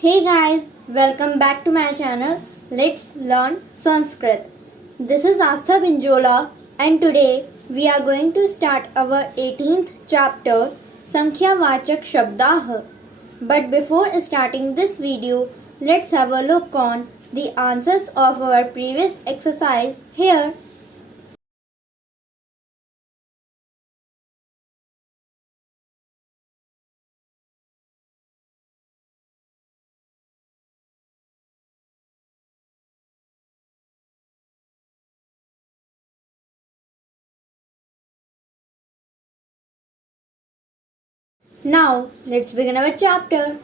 Hey guys, welcome back to my channel. Let's learn Sanskrit. This is Astha Binjola and today we are going to start our 18th chapter Sankhya-Vachak Shabdah. But before starting this video, let's have a look on the answers of our previous exercise here. Now let's begin our chapter.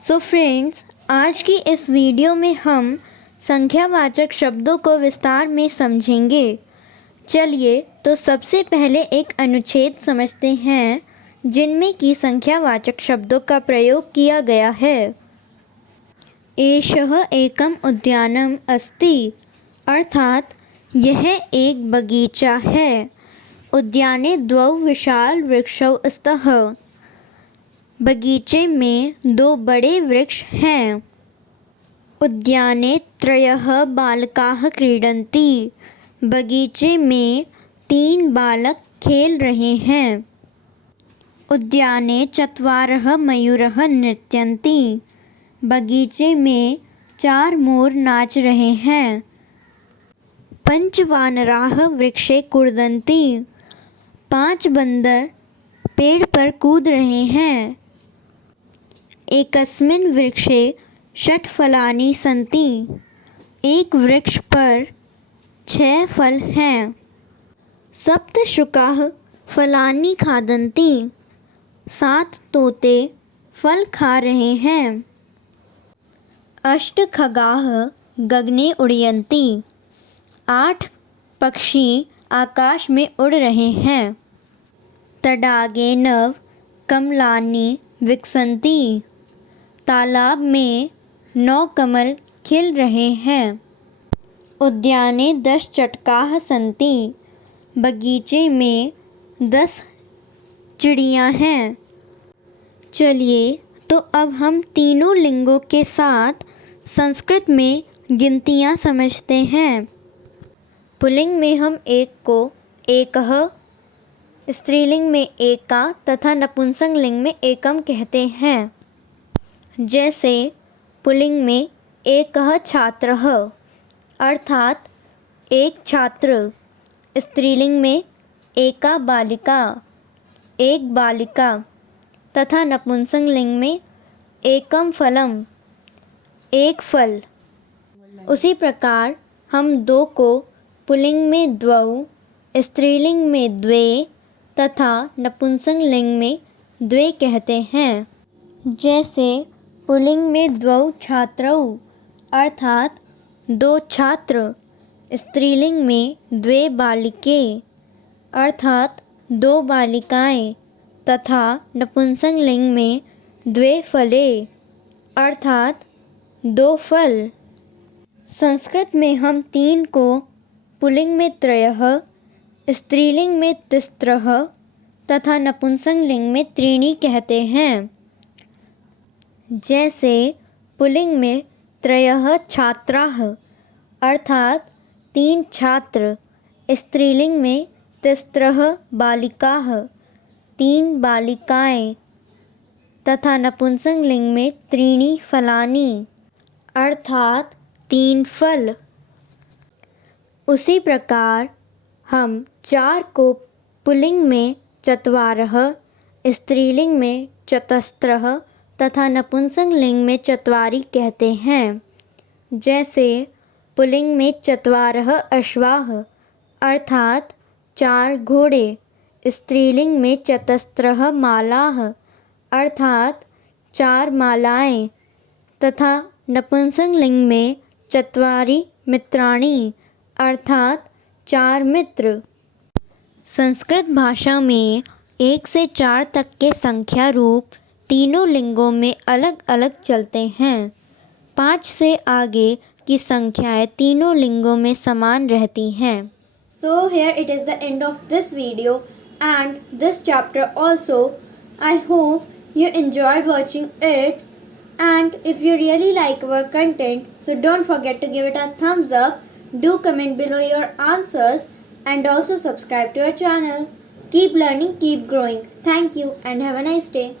So friends, आज की इस video में हम संख्यावाचक शब्दों को विस्तार में समझेंगे। चलिए तो सबसे पहले एक अनुच्छेद समझते हैं जिनमें कि संख्यावाचक शब्दों का प्रयोग किया गया है। एषः एकम उद्यानम अस्ति, अर्थात यह एक बगीचा है। उद्याने द्वौ विशाल वृक्षौ स्तः, बगीचे में दो बड़े वृक्ष हैं। उद्याने त्रयः बालकाः क्रीडन्ति, बगीचे में 3 बालक खेल रहे हैं। उद्याने चत्वारः मयूरः नृत्यन्ति, बगीचे में 4 मोर नाच रहे हैं। पंचवानराः वृक्षे कूर्दन्ति, 5 बंदर पेड़ पर कूद रहे हैं। एकस्मिन् वृक्षे 6 फलानि सन्ति, एक वृक्ष पर 6 फल हैं। सप्त शुकाः फलानि खादन्ति, 7 तोते फल खा रहे हैं। अष्ट खगाः गगने उड्यन्ति, 8 पक्षी आकाश में उड़ रहे हैं। तडागे नव कमलानि विकसन्ति, तालाब में 9 कमल खिल रहे हैं। उद्याने 10 चटकाः सन्ति, बगीचे में 10 चिड़ियाँ हैं। चलिए तो अब हम तीनों लिंगों के साथ संस्कृत में गिनतियाँ समझते हैं। पुल्लिंग में हम एक को एकः, स्त्रीलिंग में एका तथा नपुंसक लिंग में एकम कहते हैं। जैसे पुल्लिंग में एकः छात्रः, अर्थात एक छात्र। स्त्रीलिंग में एका बालिका, एक बालिका तथा नपुंसक लिंग में एकम फलम, एक फल। उसी प्रकार हम 2 को पुल्लिंग में द्वौ, स्त्रीलिंग में द्वे तथा नपुंसक लिंग में द्वे कहते हैं। जैसे पुल्लिंग में द्वौ छात्रौ, अर्थात 2 छात्र। स्त्रीलिंग में द्वे बालिके, अर्थात 2 बालिकाएं तथा नपुंसक लिंग में द्वे फले, अर्थात 2 फल। संस्कृत में हम 3 को पुल्लिंग में त्रयः, स्त्रीलिंग में तिस्रः तथा नपुंसक लिंग में त्रीणि कहते हैं। जैसे पुल्लिंग में त्रयः छात्राः, अर्थात 3 छात्र। स्त्रीलिंग में तिस्रः बालिकाः, 3 बालिकाएं तथा नपुंसक लिंग में त्रीणि फलानि, अर्थात 3 फल। उसी प्रकार हम 4 को पुल्लिंग में चत्वारः, स्त्रीलिंग में चतस्रः तथा नपुंसक लिंग में चत्वारि कहते हैं। जैसे पुल्लिंग में चत्वारः अश्वाः, अर्थात 4 घोड़े। स्त्रीलिंग में चतस्रः मालाः, अर्थात 4 मालाएं तथा नपुंसक लिंग में चत्वारि मित्राणि, अर्थात 4 मित्र। संस्कृत भाषा में 1 से 4 तक के संख्या रूप तीनों लिंगों में अलग अलग चलते हैं। 5 से आगे की संख्याएं तीनों लिंगों में समान रहती हैं। So here it is the end of this video and this chapter also. I hope you enjoyed watching it. And if you really like our content, so don't forget to give it a thumbs up, do comment below your answers, and also subscribe to our channel. Keep learning, keep growing. Thank you and have a nice day.